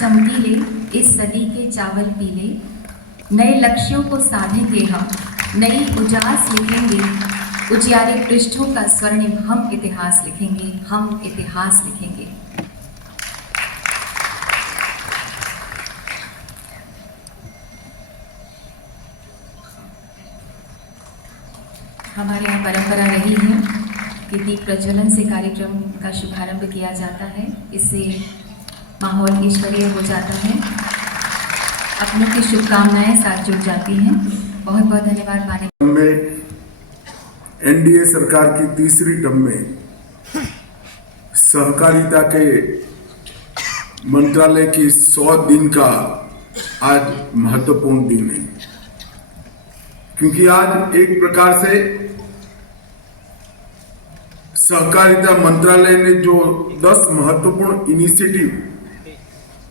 चमकीले इस सदी के चावल पीले, नए लक्ष्यों को साधेंगे हम, नई उजास लिखेंगे, उजियारे पृष्ठों का स्वर्णिम हम इतिहास लिखेंगे, हम इतिहास लिखेंगे। हमारे यहाँ परंपरा रही है कि दीप प्रज्वलन से कार्यक्रम का शुभारंभ किया जाता है। इससे माहौल ईश्वरीय हो जाता है, अपनों की शुभकामनाएं साथ जुड़ जाती हैं। बहुत बहुत धन्यवाद माननीय। में एनडीए सरकार की तीसरी टर्म में सहकारिता के मंत्रालय की 100 दिन का आज महत्वपूर्ण दिन है, क्योंकि आज एक प्रकार से सहकारिता मंत्रालय ने जो 10 महत्वपूर्ण इनिशिएटिव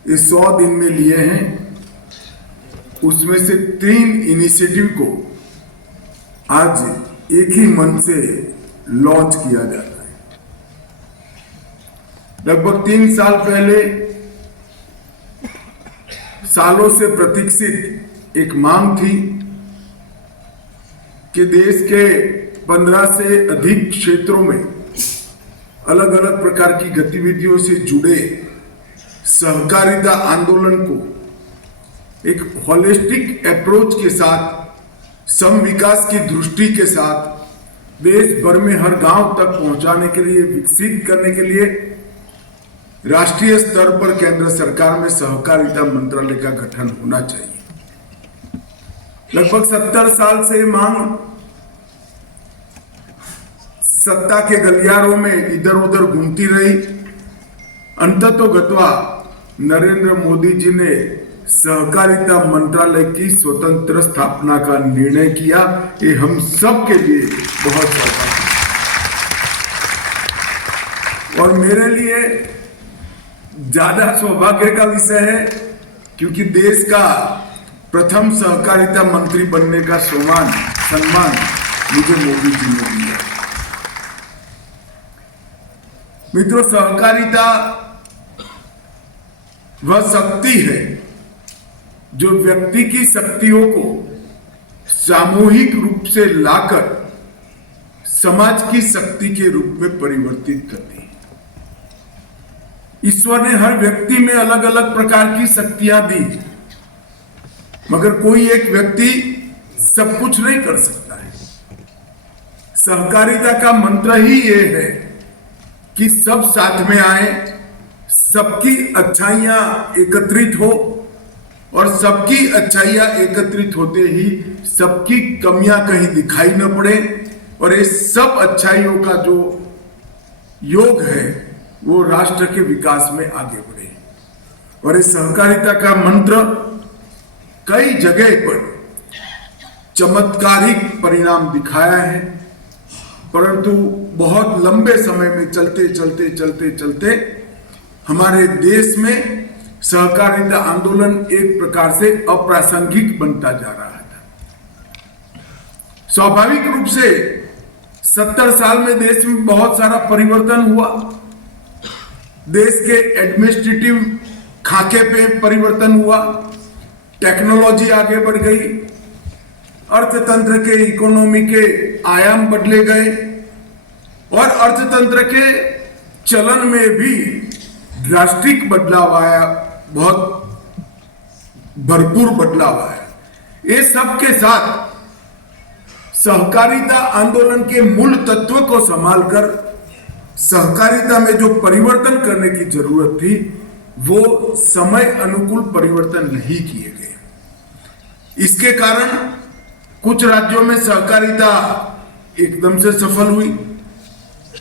इस 100 दिन में लिए हैं, उसमें से 3 इनिशिएटिव को आज एक ही मंच से लॉन्च किया जाता है। लगभग 3 साल पहले सालों से प्रतीक्षित एक मांग थी कि देश के 15 से अधिक क्षेत्रों में अलग अलग प्रकार की गतिविधियों से जुड़े सहकारिता आंदोलन को एक होलिस्टिक अप्रोच के साथ, सम विकास की दृष्टि के साथ देश भर में हर गांव तक पहुंचाने के लिए, विकसित करने के लिए राष्ट्रीय स्तर पर केंद्र सरकार में सहकारिता मंत्रालय का गठन होना चाहिए। लगभग 70 साल से मांग सत्ता के गलियारों में इधर उधर घूमती रही। अंततोगत्वा नरेंद्र मोदी जी ने सहकारिता मंत्रालय की स्वतंत्र स्थापना का निर्णय किया। ये हम सब के लिए बहुत ज्यादा, और मेरे लिए ज्यादा सौभाग्य का विषय है, क्योंकि देश का प्रथम सहकारिता मंत्री बनने का सम्मान मुझे मोदी जी ने दिया। मित्रों, सहकारिता वह शक्ति है जो व्यक्ति की शक्तियों को सामूहिक रूप से लाकर समाज की शक्ति के रूप में परिवर्तित करती है। ईश्वर ने हर व्यक्ति में अलग अलग प्रकार की शक्तियां दी, मगर कोई एक व्यक्ति सब कुछ नहीं कर सकता है। सहकारिता का मंत्र ही ये है कि सब साथ में आए, सबकी अच्छाइयां एकत्रित हो, और सबकी अच्छाइयां एकत्रित होते ही सबकी कमियां कहीं दिखाई न पड़े, और ये सब अच्छाइयों का जो योग है वो राष्ट्र के विकास में आगे बढ़े। और इस सहकारिता का मंत्र कई जगह पर चमत्कारिक परिणाम दिखाया है, परंतु बहुत लंबे समय में चलते हमारे देश में सहकारिता आंदोलन एक प्रकार से अप्रासंगिक बनता जा रहा था। स्वाभाविक रूप से 70 साल में देश में बहुत सारा परिवर्तन हुआ। देश के एडमिनिस्ट्रेटिव खाके पे परिवर्तन हुआ, टेक्नोलॉजी आगे बढ़ गई, अर्थतंत्र के, इकोनॉमी के आयाम बदले गए, और अर्थतंत्र के चलन में भी ड्रास्टिक बदलाव आया, बहुत भरपूर बदलाव आया। ये सब के साथ सहकारिता आंदोलन के मूल तत्व को संभालकर सहकारिता में जो परिवर्तन करने की जरूरत थी, वो समय अनुकूल परिवर्तन नहीं किए गए। इसके कारण कुछ राज्यों में सहकारिता एकदम से सफल हुई,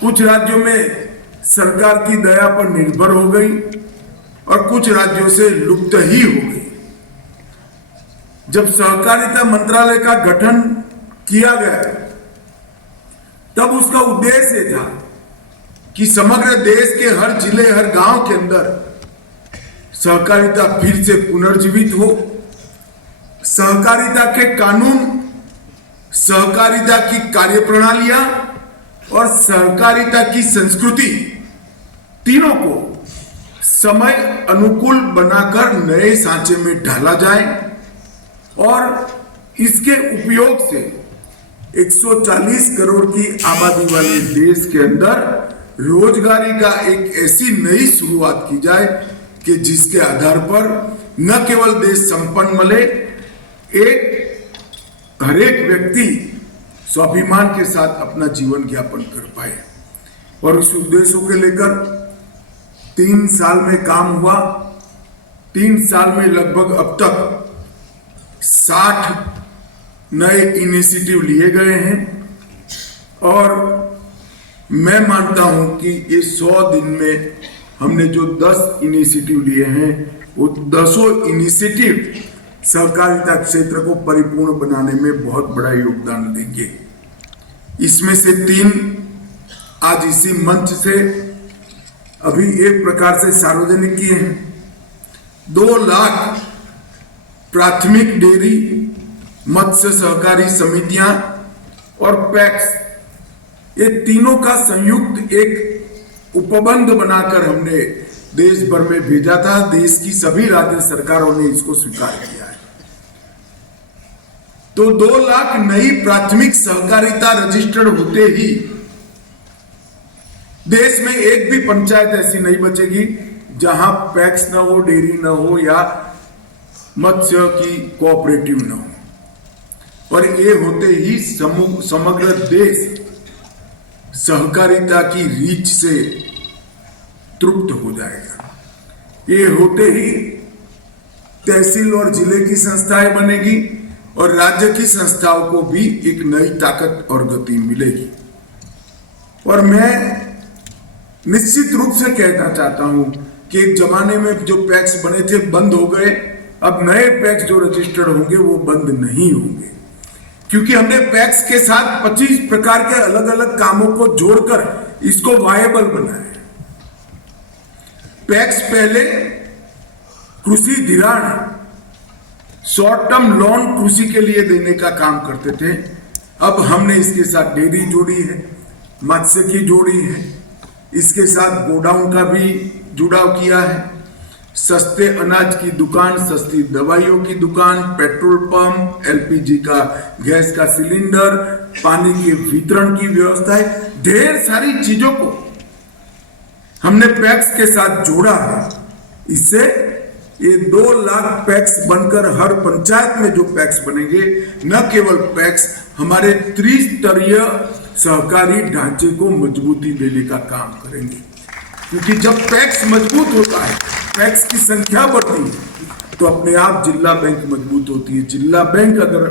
कुछ राज्यों में सरकार की दया पर निर्भर हो गई, और कुछ राज्यों से लुप्त ही हो गई। जब सहकारिता मंत्रालय का गठन किया गया, तब उसका उद्देश्य था कि समग्र देश के हर जिले, हर गांव के अंदर सहकारिता फिर से पुनर्जीवित हो, सहकारिता के कानून, सहकारिता की कार्यप्रणालियां और सहकारिता की संस्कृति तीनों को समय अनुकूल बनाकर नए सांचे में ढाला जाए और इसके उपयोग से 140 करोड़ की आबादी वाले देश के अंदर रोजगारी का एक ऐसी नई शुरुआत की जाए कि जिसके आधार पर न केवल देश संपन्न बने, हर एक व्यक्ति स्वाभिमान के साथ अपना जीवन यापन कर पाए। और उस उद्देश्यों के लेकर 3 साल में काम हुआ। 3 साल में लगभग अब तक 60 नए इनिशिएटिव लिए गए हैं और मैं मानता हूं कि ये 100 दिन में हमने जो 10 इनिशिएटिव लिए हैं वो 10 इनिशिएटिव सहकारिता क्षेत्र को परिपूर्ण बनाने में बहुत बड़ा योगदान देंगे। इसमें से 3 आज इसी मंच से अभी एक प्रकार से सार्वजनिक किए हैं। 2 लाख प्राथमिक डेयरी, मत्स्य सहकारी समितियां और पैक्स, ये तीनों का संयुक्त एक उपबंध बनाकर हमने देश भर में भेजा था। देश की सभी राज्य सरकारों ने इसको स्वीकार किया है। तो 2 लाख नई प्राथमिक सहकारिता रजिस्टर्ड होते ही देश में एक भी पंचायत ऐसी नहीं बचेगी जहां पैक्स न हो, डेयरी न हो या मत्स्य की कोऑपरेटिव न हो। और ये होते ही समग्र देश सहकारिता की रीच से तृप्त हो जाएगा। ये होते ही तहसील और जिले की संस्थाएं बनेगी और राज्य की संस्थाओं को भी एक नई ताकत और गति मिलेगी। और मैं निश्चित रूप से कहना चाहता हूं कि एक जमाने में जो पैक्स बने थे बंद हो गए, अब नए पैक्स जो रजिस्टर्ड होंगे वो बंद नहीं होंगे, क्योंकि हमने पैक्स के साथ 25 प्रकार के अलग अलग कामों को जोड़कर इसको वायबल बनाया। पैक्स पहले कृषि धिराण, शॉर्ट टर्म लोन कृषि के लिए देने का काम करते थे। अब हमने इसके साथ डेयरी जोड़ी है, मत्स्य की जोड़ी है, इसके साथ गोडाउन का भी जुड़ाव किया है, सस्ते अनाज की दुकान, सस्ती दवाइयों की दुकान, पेट्रोल पंप, एलपीजी का गैस का सिलेंडर, पानी के वितरण की व्यवस्था है। ढेर सारी चीजों को हमने पैक्स के साथ जोड़ा है। इससे ये 2 लाख पैक्स बनकर हर पंचायत में जो पैक्स बनेंगे, न केवल पैक्स हमारे त्रिस्तरीय सहकारी ढांचे को मजबूती देने का काम करेंगे। क्योंकि जब पैक्स मजबूत होता है, पैक्स की संख्या बढ़ती है, तो अपने आप जिला बैंक मजबूत होती है। जिला बैंक अगर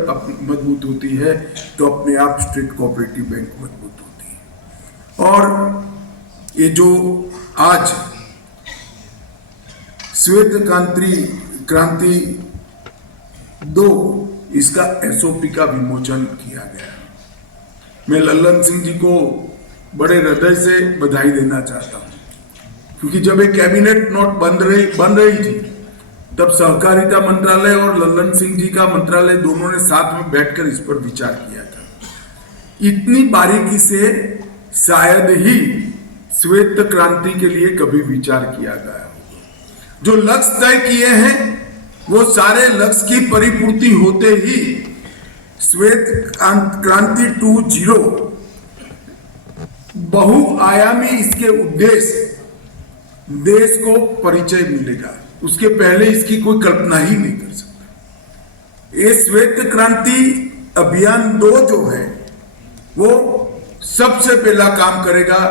मजबूत होती है तो अपने आप स्टेट कोऑपरेटिव बैंक मजबूत होती है। और ये जो आज श्वेत क्रांति 2 इसका एसओपी का विमोचन किया गया। मैं लल्लन सिंह जी को बड़े हृदय से बधाई देना चाहता हूं, क्योंकि जब एक कैबिनेट नोट बन रही थी तब सहकारिता मंत्रालय और लल्लन सिंह जी का मंत्रालय दोनों ने साथ में बैठकर इस पर विचार किया था। इतनी बारीकी से शायद ही श्वेत क्रांति के लिए कभी विचार किया गया। जो लक्ष्य तय किए हैं वो सारे लक्ष्य की परिपूर्ति होते ही श्वेत क्रांति 2.0 बहुआयामी इसके उद्देश्य देश को परिचय मिलेगा। उसके पहले इसकी कोई कल्पना ही नहीं कर सकता। ये श्वेत क्रांति अभियान 2 जो है वो सबसे पहला काम करेगा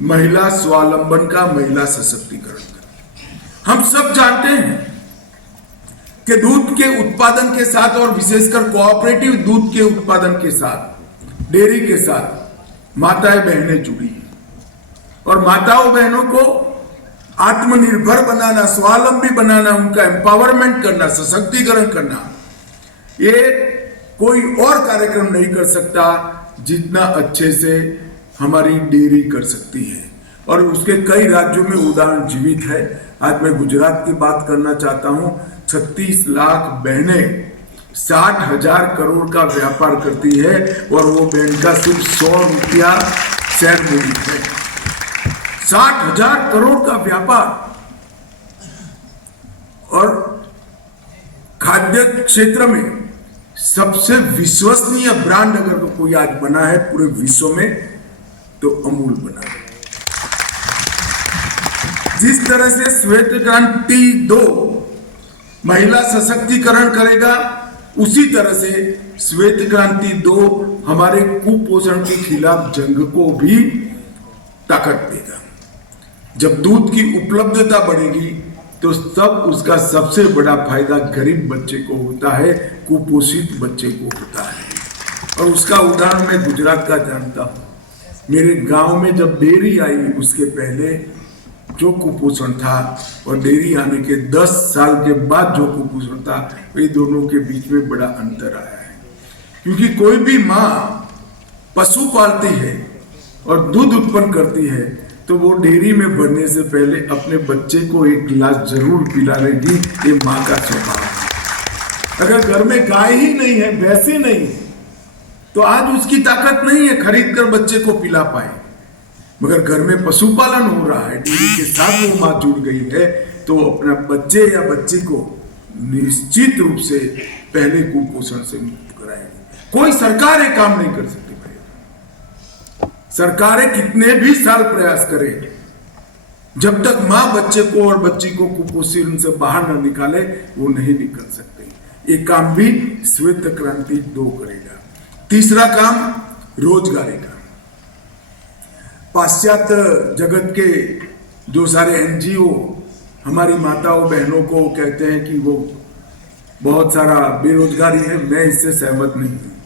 महिला स्वावलंबन का, महिला सशक्तिकरण का। हम सब जानते हैं कि दूध के उत्पादन के साथ और विशेषकर कोऑपरेटिव दूध के उत्पादन के साथ, डेयरी के साथ माताएं बहनें जुड़ी हैं। और माताओं बहनों को आत्मनिर्भर बनाना, स्वावलंबी बनाना, उनका एम्पावरमेंट करना, सशक्तिकरण करना, ये कोई और कार्यक्रम नहीं कर सकता जितना अच्छे से हमारी डेयरी कर सकती है। और उसके कई राज्यों में उदाहरण जीवित है। आज मैं गुजरात की बात करना चाहता हूं। 36 लाख बहनें 60,000 करोड़ का व्यापार करती है और वो बहन का सिर्फ 100 रुपया शेयर मूल्य है। 60,000 करोड़ का व्यापार और खाद्य क्षेत्र में सबसे विश्वसनीय ब्रांड अगर कोई आज बना है पूरे विश्व में तो अमूल बना है। जिस तरह से श्वेत क्रांति 2 महिला सशक्तिकरण करेगा, उसी तरह से श्वेत क्रांति 2 हमारे कुपोषण के खिलाफ जंग को भी ताकत देगा। जब दूध की उपलब्धता बढ़ेगी तो तब उसका सबसे बड़ा फायदा गरीब बच्चे को होता है, कुपोषित बच्चे को होता है। और उसका उदाहरण मैं गुजरात का जानता हूँ। मेरे गांव में जब डेयरी आई उसके पहले जो कुपोषण था और डेयरी आने के 10 साल के बाद जो कुपोषण था, वे दोनों के बीच में बड़ा अंतर आया है। क्योंकि कोई भी माँ पशु पालती है और दूध उत्पन्न करती है तो वो डेयरी में भरने से पहले अपने बच्चे को एक गिलास जरूर पिला लेगी। ये माँ का स्वभाव है। अगर घर में गाय ही नहीं है, भैंस ही नहीं है, तो आज उसकी ताकत नहीं है खरीद कर बच्चे को पिला पाए। मगर घर में पशुपालन हो रहा है, डेयरी के साथ वो माँ जुड़ गई है, तो अपना बच्चे या बच्ची को निश्चित रूप से पहले कुपोषण से मुक्त कराएगी। कोई सरकार ये काम नहीं कर सकती। सरकारें कितने भी साल प्रयास करें, जब तक मां बच्चे को और बच्ची को कुपोषण से बाहर न निकाले वो नहीं निकल सकते। ये काम भी श्वेत क्रांति 2 करेगा। तीसरा काम रोजगारी का। पाश्चात्य जगत के जो सारे एनजीओ हमारी माताओं बहनों को कहते हैं कि वो बहुत सारा बेरोजगारी है, मैं इससे सहमत नहीं हूं।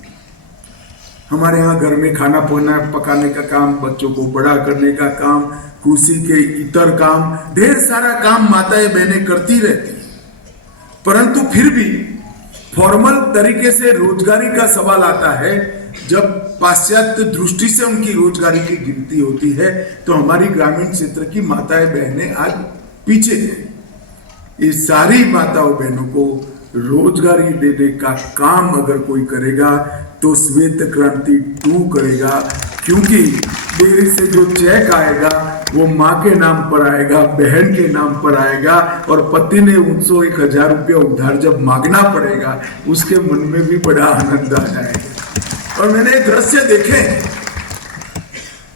हमारे यहाँ घर में खाना पकाने का काम, बच्चों को बड़ा करने का काम, कृषि के इतर काम, ढेर सारा काम माताएं बहनें करती रहती हैं। परंतु फिर भी फॉर्मल तरीके से रोजगारी का सवाल आता है। जब पाश्चात्य दृष्टि से उनकी रोजगारी की गिनती होती है तो हमारी ग्रामीण क्षेत्र की माताएं बहनें आज पीछे हैं। ये सारी माताओं बहनों को रोजगारी देने का काम अगर कोई करेगा तो श्वेत क्रांति 2 करेगा। क्योंकि डेयरी से जो चेक आएगा वो माँ के नाम पर आएगा, बहन के नाम पर आएगा, और पति ने 100-1000 रुपया उधार जब मांगना पड़ेगा उसके मन में भी बड़ा आनंद आ जाएगा। और मैंने दृश्य देखे,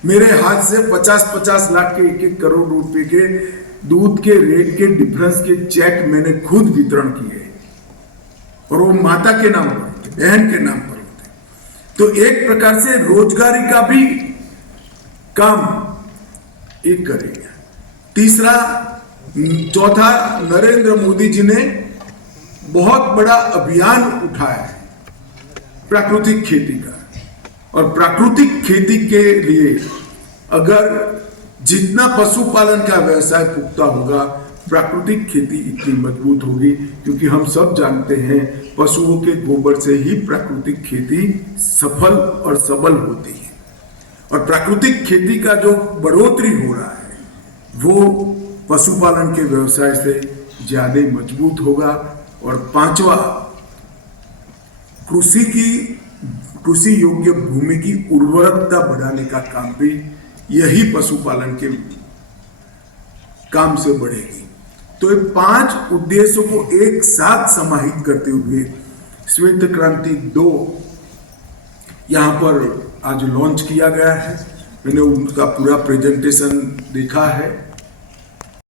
मेरे हाथ से 50-50 लाख के 1-1 करोड़ रुपए के दूध के रेट के डिफरेंस के चेक मैंने खुद वितरण किए, और वो माता के नाम पर होते, बहन के नाम पर होते। तो एक प्रकार से रोजगारी का भी काम एक करेगा। चौथा, नरेंद्र मोदी जी ने बहुत बड़ा अभियान उठाया है प्राकृतिक खेती का। और प्राकृतिक खेती के लिए अगर जितना पशुपालन का व्यवसाय पुख्ता होगा, प्राकृतिक खेती इतनी मजबूत होगी। क्योंकि हम सब जानते हैं पशुओं के गोबर से ही प्राकृतिक खेती सफल और सबल होती है। और प्राकृतिक खेती का जो बढ़ोतरी हो रहा है वो पशुपालन के व्यवसाय से ज्यादा मजबूत होगा। और 5वां, कृषि योग्य भूमि की उर्वरकता बढ़ाने का काम भी यही पशुपालन के काम से बढ़ेगी। तो ये 5 उद्देश्यों को एक साथ समाहित करते हुए श्वेत क्रांति 2 यहाँ पर आज लॉन्च किया गया है। मैंने उनका पूरा प्रेजेंटेशन देखा है।